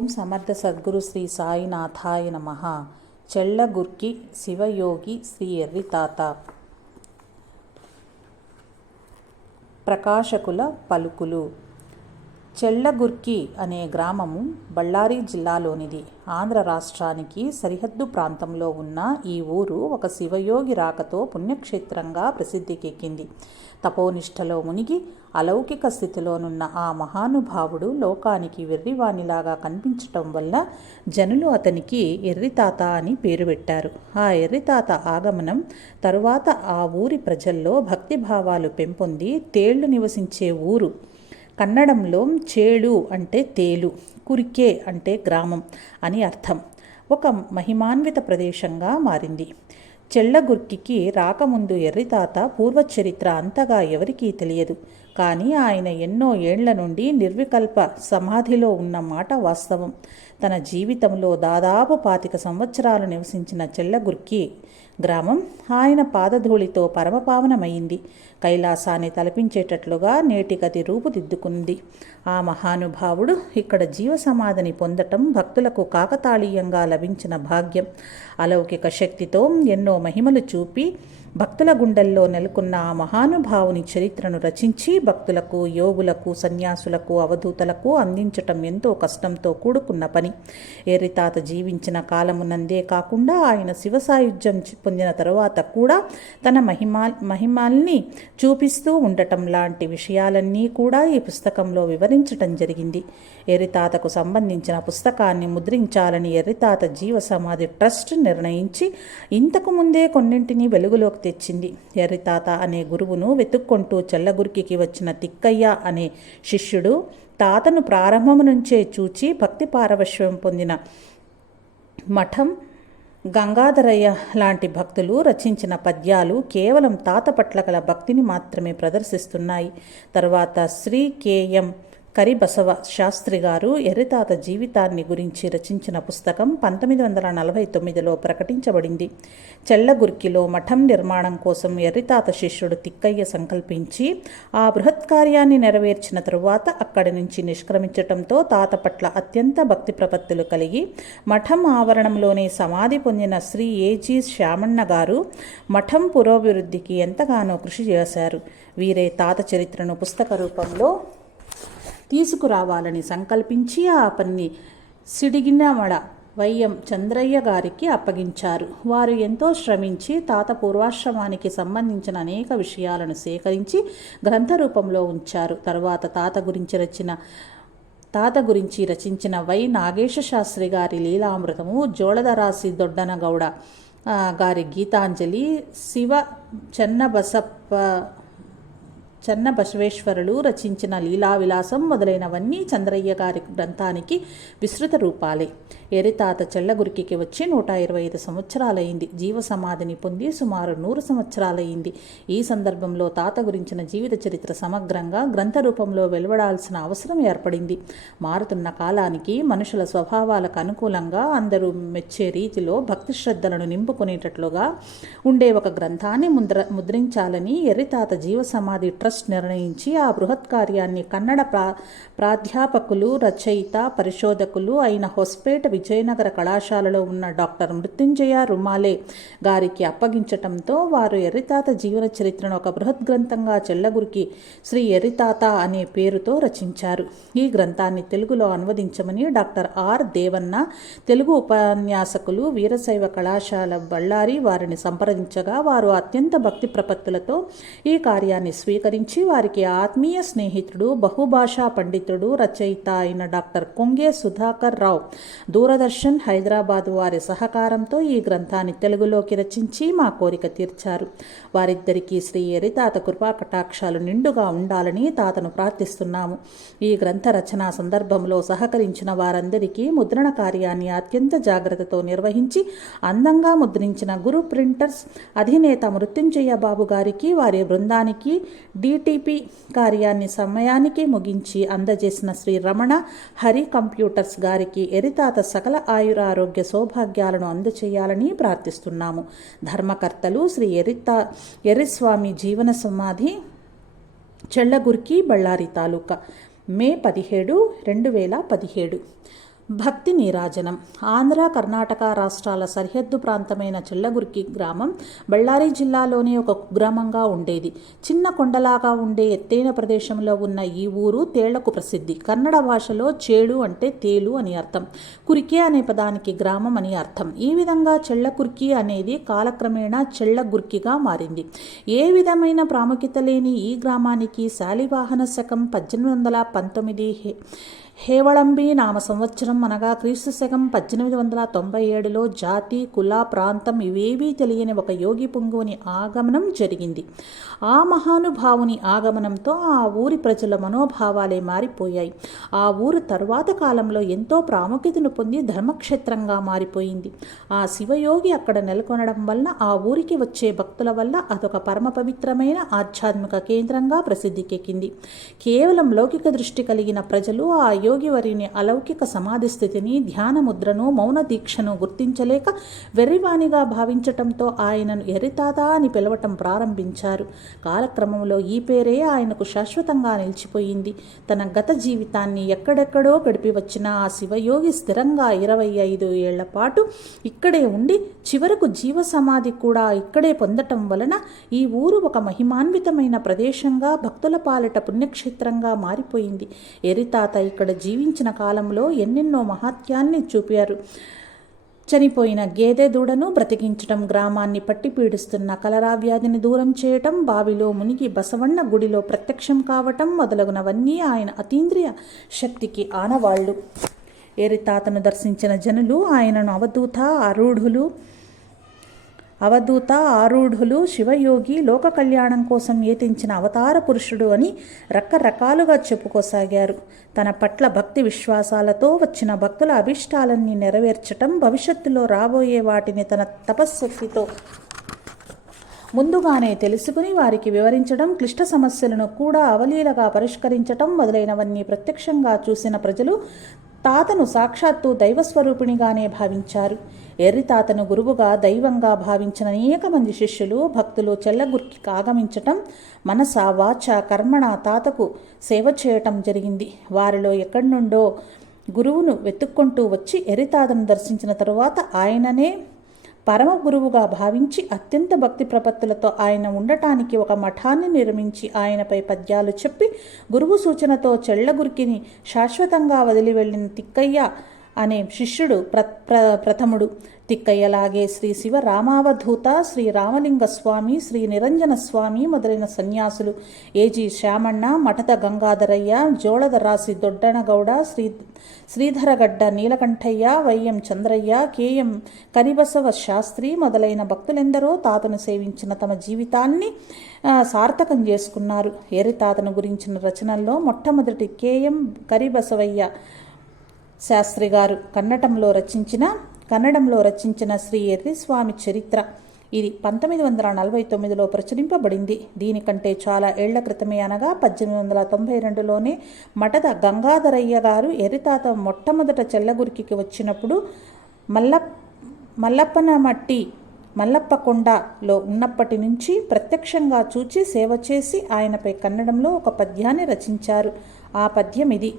ఓం సమర్థ సద్గురు శ్రీ సాయినాథాయ నమ. చెళ్ళగుర్కి శివయోగి శ్రీ ఎర్రి తాత. ప్రకాశకుల పలుకులు. చెళ్ళగుర్కి అనే గ్రామము బళ్ళారి జిల్లాలోనిది. ఆంధ్ర రాష్ట్రానికి సరిహద్దు ప్రాంతంలో ఉన్న ఈ ఊరు ఒక శివయోగి రాకతో పుణ్యక్షేత్రంగా ప్రసిద్ధికెక్కింది. తపోనిష్టలో మునిగి అలౌకిక స్థితిలోనున్న ఆ మహానుభావుడు లోకానికి వెర్రివాణిలాగా కనిపించటం వల్ల జనులు అతనికి ఎర్రితాత అని పేరు పెట్టారు. ఆ ఎర్రితాత ఆగమనం తరువాత ఆ ఊరి ప్రజల్లో భక్తిభావాలు పెంపొంది తేళ్ళు నివసించే ఊరు. కన్నడంలో చేడు అంటే తేలు కురికే అంటే గ్రామం అని అర్థం. ఒక మహిమాన్విత ప్రదేశంగా మారింది. చెల్లగుర్కికి రాకముందు ఎర్రితాత పూర్వచరిత్ర అంతగా ఎవరికీ తెలియదు. కానీ ఆయన ఎన్నో ఏండ్ల నుండి నిర్వికల్ప సమాధిలో ఉన్న మాట వాస్తవం. తన జీవితంలో దాదాపు పాతిక సంవత్సరాలు నివసించిన చెల్లగుర్కి గ్రామం ఆయన పాదధూళితో పరమపావనమైంది కైలాసాన్ని తలపించేటట్లుగా నేటిగది రూపుదిద్దుకుంది. ఆ మహానుభావుడు ఇక్కడ జీవ సమాధిని పొందటం భక్తులకు కాకతాళీయంగా లభించిన భాగ్యం. అలౌకిక శక్తితో ఎన్నో మహిమలు చూపి భక్తుల గుండెల్లో నెలకొన్న ఆ మహానుభావుని చరిత్రను రచించి భక్తులకు యోగులకు సన్యాసులకు అవధూతలకు అందించటం ఎంతో కష్టంతో కూడుకున్న పని. ఏరితాత జీవించిన కాలమునందే కాకుండా ఆయన శివసాయుధ్యం పొందిన తరువాత కూడా తన మహిమా మహిమాల్ని చూపిస్తూ ఉండటం లాంటి విషయాలన్నీ కూడా ఈ పుస్తకంలో వివరించటం జరిగింది. ఎర్రితాతకు సంబంధించిన పుస్తకాన్ని ముద్రించాలని ఎర్రితాత జీవ సమాధి ట్రస్ట్ నిర్ణయించి ఇంతకు ముందే కొన్నింటిని వెలుగులోకి తెచ్చింది. ఎర్రితాత అనే గురువును వెతుక్కుంటూ చెల్లగురికి వచ్చిన తిక్కయ్య అనే శిష్యుడు తాతను ప్రారంభం నుంచే చూచి భక్తి పారవశ్యం పొందిన మఠం గంగాధరయ్య లాంటి భక్తులు రచించిన పద్యాలు కేవలం తాత పట్ల గల భక్తిని మాత్రమే ప్రదర్శిస్తున్నాయి. తర్వాత శ్రీ కేఎం కరిబసవ శాస్త్రి గారు ఎర్రితాత జీవితాన్ని గురించి రచించిన పుస్తకం పంతొమ్మిది వందల నలభై తొమ్మిదిలో ప్రకటించబడింది. చెల్లగుర్కిలో మఠం నిర్మాణం కోసం ఎర్రితాత శిష్యుడు తిక్కయ్య సంకల్పించి ఆ బృహత్ కార్యాన్ని నెరవేర్చిన తరువాత అక్కడి నుంచి నిష్క్రమించటంతో తాత పట్ల అత్యంత భక్తి ప్రపత్తులు కలిగి మఠం ఆవరణంలోనే సమాధి పొందిన శ్రీ ఏజీ శ్యామన్న గారు మఠం పురోభివృద్ధికి ఎంతగానో కృషి చేశారు. వీరే తాత చరిత్రను పుస్తక రూపంలో తీసుకురావాలని సంకల్పించి ఆ పని సిడిగినమడ వైఎం చంద్రయ్య గారికి అప్పగించారు. వారు ఎంతో శ్రమించి తాత పూర్వాశ్రమానికి సంబంధించిన అనేక విషయాలను సేకరించి గ్రంథ రూపంలో ఉంచారు. తరువాత తాత గురించి రచిన తాత గురించి రచించిన వై నాగేశ శాస్త్రి గారి లీలామృతము జోళదరాసి దొడ్డనగౌడ గారి గీతాంజలి శివ చెన్నబసప్ప చెన్న బసవేశ్వరులు రచించిన లీలా విలాసం మొదలైనవన్నీ చంద్రయ్య గారి గ్రంథానికి విస్తృత రూపాలే. ఎరితాత చెల్లగురికి వచ్చి నూట ఇరవై ఐదు సంవత్సరాలైంది జీవ సమాధిని పొంది సుమారు నూరు సంవత్సరాలైంది ఈ సందర్భంలో తాత గురించిన జీవిత చరిత్ర సమగ్రంగా గ్రంథ రూపంలో వెలువడాల్సిన అవసరం ఏర్పడింది. మారుతున్న కాలానికి మనుషుల స్వభావాలకు అనుకూలంగా అందరూ మెచ్చే రీతిలో భక్తి శ్రద్ధలను నింపుకునేటట్లుగా ఉండే ఒక గ్రంథాన్ని ముద్ర ముద్రించాలని ఎర్రితాత జీవ సమాధి ట్రస్ట్ నిర్ణయించి ఆ బృహత్ కార్యాన్ని కన్నడ ప్రా ప్రాధ్యాపకులు రచయిత పరిశోధకులు అయిన హొస్పేట విజయనగర కళాశాలలో ఉన్న డాక్టర్ మృత్యుంజయ రుమాలే గారికి అప్పగించటంతో వారు ఎర్రితాత జీవన చరిత్రను ఒక బృహత్ గ్రంథంగా చెల్లగురికి శ్రీ ఎర్రితాత అనే పేరుతో రచించారు. ఈ గ్రంథాన్ని తెలుగులో అనువదించమని డాక్టర్ ఆర్ దేవన్న తెలుగు ఉపన్యాసకులు వీరశైవ కళాశాల బళ్ళారి వారిని సంప్రదించగా వారు అత్యంత భక్తి ప్రపత్తులతో ఈ కార్యాన్ని స్వీకరించి వారికి ఆత్మీయ స్నేహితుడు బహుభాషా పండితుడు రచయిత అయిన డాక్టర్ కొంగే సుధాకర్ రావు దూరదర్శన్ హైదరాబాద్ వారి సహకారంతో ఈ గ్రంథాన్ని తెలుగులోకి రచించి మా కోరిక తీర్చారు. వారిద్దరికీ శ్రీ ఎరితాత కృపా కటాక్షాలు నిండుగా ఉండాలని తాతను ప్రార్థిస్తున్నాము. ఈ గ్రంథ రచన సందర్భంలో సహకరించిన వారందరికీ ముద్రణ కార్యాన్ని అత్యంత జాగ్రత్తతో నిర్వహించి అందంగా ముద్రించిన గురు ప్రింటర్స్ అధినేత మృత్యుంజయ బాబు గారికి వారి బృందానికి టీటీపీ కార్యాన్ని సమయానికి ముగించి అందజేసిన శ్రీ రమణ హరి కంప్యూటర్స్ గారికి ఎరితాత సకల ఆయురారోగ్య సౌభాగ్యాలను అందచేయాలని ప్రార్థిస్తున్నాము. ధర్మకర్తలు శ్రీ ఎరితా ఎర్రిస్వామి జీవన సమాధి చెళ్ళగుర్కి బళ్ళారి తాలూకా మే పదిహేడు రెండు వేల పదిహేడు. భక్తి నీరాజనం. ఆంధ్ర కర్ణాటక రాష్ట్రాల సరిహద్దు ప్రాంతమైన చిల్లగురికి గ్రామం బళ్ళారి జిల్లాలోని ఒక కుగ్రామంగా ఉండేది. చిన్న కొండలాగా ఉండే ఎత్తైన ప్రదేశంలో ఉన్న ఈ ఊరు తేళ్ళకు ప్రసిద్ధి. కన్నడ భాషలో చేడు అంటే తేలు అని అర్థం. కురికే అనే పదానికి గ్రామం అని అర్థం. ఈ విధంగా చెళ్ళకుర్కి అనేది కాలక్రమేణా చెళ్ళగుర్కిగా మారింది. ఏ విధమైన ప్రాముఖ్యత లేని ఈ గ్రామానికి శాలివాహన శకం పద్దెనిమిది వందల పంతొమ్మిది హే- హేవళంబి నామ సంవత్సరం అనగా క్రీస్తు శకం పద్దెనిమిది వందల తొంభై ఏడులో జాతి కుల ప్రాంతం ఇవేవీ తెలియని ఒక యోగి పొంగుని ఆగమనం జరిగింది. ఆ మహానుభావుని ఆగమనంతో ఆ ఊరి ప్రజల మనోభావాలే మారిపోయాయి. ఆ ఊరు తరువాత కాలంలో ఎంతో ప్రాముఖ్యతను పొంది ధర్మక్షేత్రంగా మారిపోయింది. ఆ శివయోగి అక్కడ నెలకొనడం వల్ల ఆ ఊరికి వచ్చే భక్తుల వల్ల అదొక పరమ పవిత్రమైన ఆధ్యాత్మిక కేంద్రంగా ప్రసిద్ధికెక్కింది. కేవలం లౌకిక దృష్టి కలిగిన ప్రజలు ఆ యోగివరిని అలౌకిక సమాధి స్థితిని ధ్యానముద్రను మౌన దీక్షను గుర్తించలేక వెర్రివాణిగా భావించటంతో ఆయనను ఎరితాత అని పిలవటం ప్రారంభించారు. కాలక్రమంలో ఈ పేరే ఆయనకు శాశ్వతంగా నిలిచిపోయింది. తన గత జీవితాన్ని ఎక్కడెక్కడో గడిపి వచ్చిన ఆ శివయోగి స్థిరంగా ఇరవై ఐదు ఏళ్ళ పాటు ఇక్కడే ఉండి చివరకు జీవ సమాధి కూడా ఇక్కడే పొందటం వలన ఈ ఊరు ఒక మహిమాన్వితమైన ప్రదేశంగా భక్తుల పాలిట పుణ్యక్షేత్రంగా మారిపోయింది. ఎరితాత ఇక్కడ జీవించిన కాలంలో ఎన్నెన్నో మహాత్యాన్ని చూపారు. చనిపోయిన గేదె దూడను బ్రతికించటం గ్రామాన్ని పట్టి పీడిస్తున్న కలరా వ్యాధిని దూరం చేయటం బావిలో మునిగి బసవన్న గుడిలో ప్రత్యక్షం కావటం మొదలగునవన్నీ ఆయన అతీంద్రియ శక్తికి ఆనవాళ్ళు. ఏరితాతను దర్శించిన జనులు ఆయనను అవధూత అరూఢులు అవధూత ఆరూఢులు శివయోగి లోక కళ్యాణం కోసం ఏతించిన అవతార పురుషుడు అని రకరకాలుగా చెప్పుకోసాగారు. తన పట్ల భక్తి విశ్వాసాలతో వచ్చిన భక్తుల అభిష్టాలన్నీ నెరవేర్చటం భవిష్యత్తులో రాబోయే వాటిని తన తపశ్శక్తితో ముందుగానే తెలుసుకుని వారికి వివరించడం క్లిష్ట సమస్యలను కూడా అవలీలగా పరిష్కరించటం మొదలైనవన్నీ ప్రత్యక్షంగా చూసిన ప్రజలు తాతను సాక్షాత్తు దైవస్వరూపిణిగానే భావించారు. ఎర్రి తాతను గురువుగా దైవంగా భావించిన అనేక మంది శిష్యులు భక్తులు చెల్లగుర్కి ఆగమించటం మనస వాచ కర్మణ తాతకు సేవ చేయటం జరిగింది. వారిలో ఎక్కడి నుండో గురువును వెతుక్కుంటూ వచ్చి ఎరితాతను దర్శించిన తరువాత ఆయననే పరమ గురువుగా భావించి అత్యంత భక్తి ప్రపత్తులతో ఆయన ఉండటానికి ఒక మఠాన్ని నిర్మించి ఆయనపై పద్యాలు చెప్పి గురువు సూచనతో చెళ్ళగురికిని శాశ్వతంగా వదిలి వెళ్ళిన తిక్కయ్య అనే శిష్యుడు ప్ర ప్ర ప్రథముడు. తిక్కయ్యలాగే శ్రీ శివ రామావధూత శ్రీ రామలింగ స్వామి శ్రీ నిరంజన స్వామి మొదలైన సన్యాసులు. AG శ్యామಣ್ణ Matada Gangadharayya Jolada Rashi Doddanagouda Shri Shridharagadde Neelakantayya Y M Chandrayya K M Karibasava Shastri మొదలైన భక్తులెందరో తాతను సేవించిన తమ జీవితాన్ని సార్థకం చేసుకున్నారు. ఏరి తాతను గురించిన రచనల్లో మొట్టమొదటి కేఎం కరిబసవయ్య శాస్త్రి గారు కన్నడంలో రచించిన కన్నడంలో రచించిన శ్రీ ఎర్రిస్వామి చరిత్ర. ఇది పంతొమ్మిది వందల నలభై తొమ్మిదిలో ప్రచురింపబడింది. దీనికంటే చాలా ఏళ్ళ క్రితమే అనగా పద్దెనిమిది వందల తొంభై రెండులోనే మఠద గంగాధరయ్య గారు ఎరితాత మొట్టమొదట చెల్లగురికి వచ్చినప్పుడు మల్ల మల్లప్పనమట్టి మల్లప్పకొండలో ఉన్నప్పటి నుంచి ప్రత్యక్షంగా చూచి సేవ చేసి ఆయనపై కన్నడంలో ఒక పద్యాన్ని రచించారు. ఆ పద్యం ఇది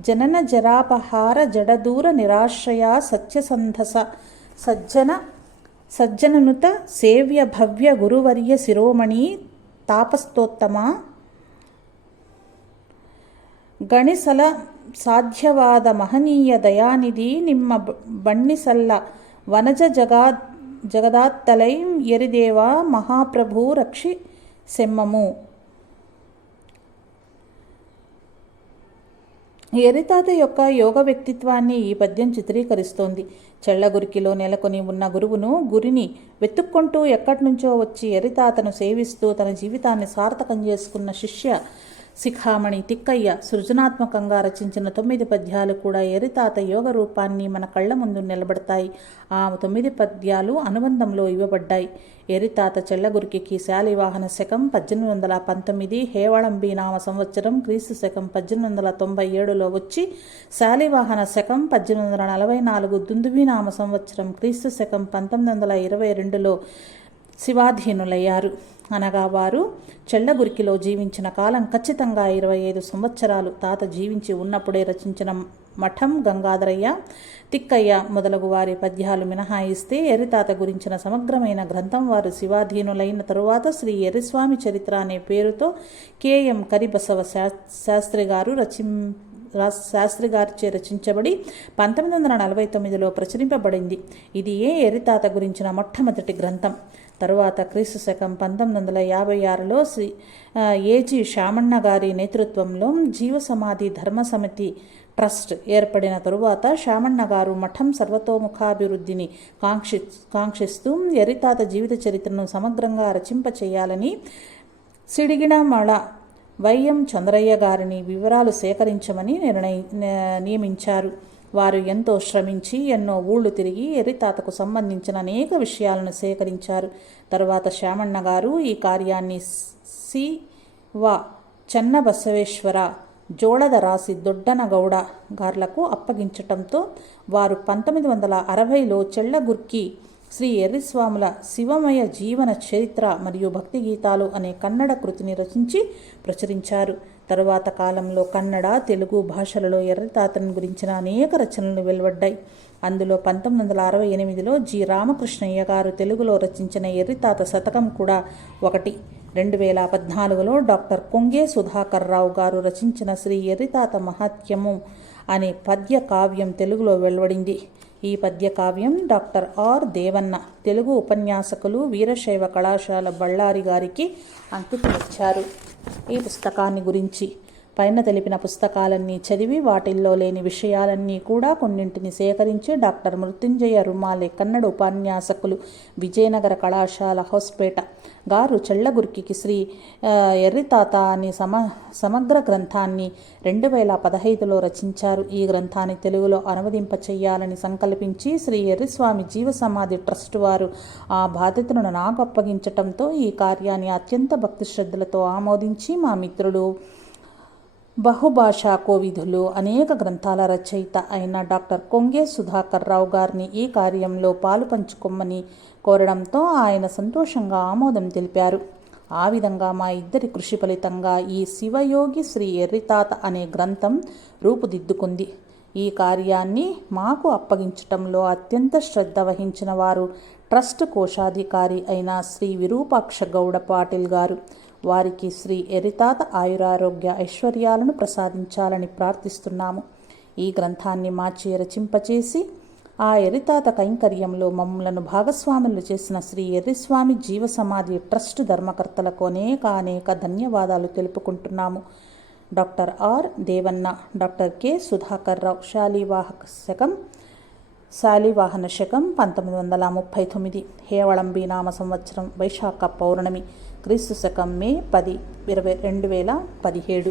ಜನನ ಜರಾಪಹಾರ ಜಡದೂರ ನಿರಾಶ್ರಯ ಸತ್ಯಸಂಧಸ. ಸಜ್ಜನ, ಸಜ್ಜನನುತ ಸೇವ್ಯ ಭವ್ಯ ಗುರುವರ್ಯ ಶಿರೋಮಣಿ ತಾಪಸ್ತೋತ್ತಮ. ಗಣಿಸಲ ಸಾಧ್ಯವಾದ ಮಹನೀಯ ದಯಾನಿಧಿ ನಿಮ್ಮ ಬಣ್ಣಿಸಲ್ಲ. ವನಜ ಜಗಾ, ಜಗದಾತ್ತಲೈ ಯರಿದೇವ ಮಹಾಪ್ರಭು ರಕ್ಷಿ ಸೆಮ್ಮಮು. ఎరితాత యొక్క యోగ వ్యక్తిత్వాన్ని ఈ పద్యం చిత్రీకరిస్తోంది. చెళ్ళగురికిలో నెలకొని ఉన్న గురువును గురిని వెతుక్కుంటూ ఎక్కడి నుంచో వచ్చి ఎరితాతను సేవిస్తూ తన జీవితాన్ని సార్థకం చేసుకున్న శిష్య శిఖామణి తిక్కయ్య సృజనాత్మకంగా రచించిన తొమ్మిది పద్యాలు కూడా ఎరితాత యోగ రూపాన్ని మన కళ్ళ ముందు నిలబడతాయి. ఆ తొమ్మిది పద్యాలు అనుబంధంలో ఇవ్వబడ్డాయి. ఎరితాత చెల్లగురికి శాలివాహన శకం పద్దెనిమిది వందల పంతొమ్మిది హేవళంబి నామ సంవత్సరం క్రీస్తు శకం పద్దెనిమిది వందల తొంభై ఏడులో వచ్చి శాలివాహన శకం పద్దెనిమిది వందల నలభై నాలుగు దుందుబి నామ సంవత్సరం క్రీస్తు శకం పంతొమ్మిది వందల ఇరవై రెండులో శివాధీనులయ్యారు. అనగా వారు చెళ్ళగురికిలో జీవించిన కాలం ఖచ్చితంగా ఇరవై ఐదు సంవత్సరాలు తాత జీవించి ఉన్నప్పుడే రచించిన మఠం గంగాధరయ్య తిక్కయ్య మొదలగు వారి పద్యాలు మినహాయిస్తే ఎర్రితాత గురించిన సమగ్రమైన గ్రంథం వారు శివాధీనులైన తరువాత శ్రీ ఎర్రిస్వామి చరిత్ర అనే పేరుతో కేఎం కరిబసవ శాస్త్రి గారు రచిం శాస్త్రి గారిచే రచించబడి పంతొమ్మిది వందల నలభై తొమ్మిదిలో ప్రచురింపబడింది. ఇది ఏ ఎరితాత గురించిన మొట్టమొదటి గ్రంథం. తరువాత క్రీస్తు శకం పంతొమ్మిది వందల యాభై ఆరులో శ్రీ ఏజీ శామಣ್ణ గారి నేతృత్వంలో జీవ సమాధి ధర్మ సమితి ట్రస్ట్ ఏర్పడిన తరువాత శామಣ್ణ గారు మఠం సర్వతోముఖాభివృద్ధిని కాంక్షి కాంక్షిస్తూ ఎరితాత జీవిత చరిత్రను సమగ్రంగా రచింపచేయాలని సిడిగినమళ వైఎం చంద్రయ్య గారిని వివరాలు సేకరించమని నిర్ణయి నియమించారు. వారు ఎంతో శ్రమించి ఎన్నో ఊళ్ళు తిరిగి ఎరితాతకు సంబంధించిన అనేక విషయాలను సేకరించారు. తరువాత శామಣ್ణ గారు ఈ కార్యాన్ని సి వ చెన్న బసవేశ్వర జోళద రాసి గార్లకు అప్పగించటంతో వారు పంతొమ్మిది వందల అరవైలో చెళ్ళగుర్కి శ్రీ ఎర్రిస్వాముల శివమయ జీవన చరిత్ర మరియు భక్తి గీతాలు అనే కన్నడ కృతిని రచించి ప్రచురించారు. తరువాత కాలంలో కన్నడ తెలుగు భాషలలో ఎర్రతాతను గురించిన అనేక రచనలు వెలువడ్డాయి. అందులో పంతొమ్మిది వందల అరవై ఎనిమిదిలో జి. రామకృష్ణయ్య గారు తెలుగులో రచించిన ఎర్రితాత శతకం కూడా ఒకటి. రెండు వేల పద్నాలుగులో డాక్టర్ కొంగే సుధాకర్ రావు గారు రచించిన శ్రీ ఎర్రితాత మహాత్యము అనే పద్య కావ్యం తెలుగులో వెలువడింది. ఈ పద్య కావ్యం డాక్టర్ ఆర్ దేవన్న తెలుగు ఉపన్యాసకులు వీరశైవ కళాశాల బళ్ళారి గారికి అంకితమిచ్చారు ఈ పుస్తకాన్ని గురించి పైన తెలిపిన పుస్తకాలన్నీ చదివి వాటిల్లో లేని విషయాలన్నీ కూడా కొన్నింటిని సేకరించి డాక్టర్ మృత్యుంజయ రుమాలే కన్నడ ఉపన్యాసకులు విజయనగర కళాశాల హోస్పేట గారు చెళ్ళగురికి శ్రీ ఎర్రితాత అనే సమ సమగ్ర గ్రంథాన్ని రెండు వేల పదహైదులో రచించారు. ఈ గ్రంథాన్ని తెలుగులో అనువదింప చెయ్యాలని సంకల్పించి శ్రీ ఎర్రిస్వామి జీవ సమాధి ట్రస్ట్ వారు ఆ బాధితులను నాకు అప్పగించటంతో ఈ కార్యాన్ని అత్యంత భక్తి శ్రద్ధలతో ఆమోదించి మా మిత్రులు బహుభాషా కోవిధులు అనేక గ్రంథాల రచయిత అయిన డాక్టర్ కొంగే సుధాకర్ రావు గారిని ఈ కార్యంలో పాలు పంచుకోమని కోరడంతో ఆయన సంతోషంగా ఆమోదం తెలిపారు. ఆ విధంగా మా ఇద్దరి కృషి ఫలితంగా ఈ శివయోగి శ్రీ ఎర్రితాత అనే గ్రంథం రూపుదిద్దుకుంది. ఈ కార్యాన్ని మాకు అప్పగించటంలో అత్యంత శ్రద్ధ వహించిన వారు ట్రస్ట్ కోశాధికారి అయిన శ్రీ విరూపాక్ష గౌడ పాటిల్ గారు. వారికి శ్రీ ఎరితాత ఆయురారోగ్య ఐశ్వర్యాలను ప్రసాదించాలని ప్రార్థిస్తున్నాము. ఈ గ్రంథాన్ని మార్చి రచింపచేసి ఆ ఎరితాత కైంకర్యంలో మమ్మలను భాగస్వాములు చేసిన శ్రీ ఎర్రిస్వామి జీవ సమాధి ట్రస్ట్ ధర్మకర్తలకు అనేక అనేక ధన్యవాదాలు తెలుపుకుంటున్నాము. Doctor R Devanna doctor K Sudhakar Rao Shalivahaka శకం శాలివాహన శకం పంతొమ్మిది వందల ముప్పై తొమ్మిది హేవళంబి నామ సంవత్సరం వైశాఖ పౌర్ణమి క్రీస్తు శకం మే పది ఇరవై రెండు వేల పదిహేడు.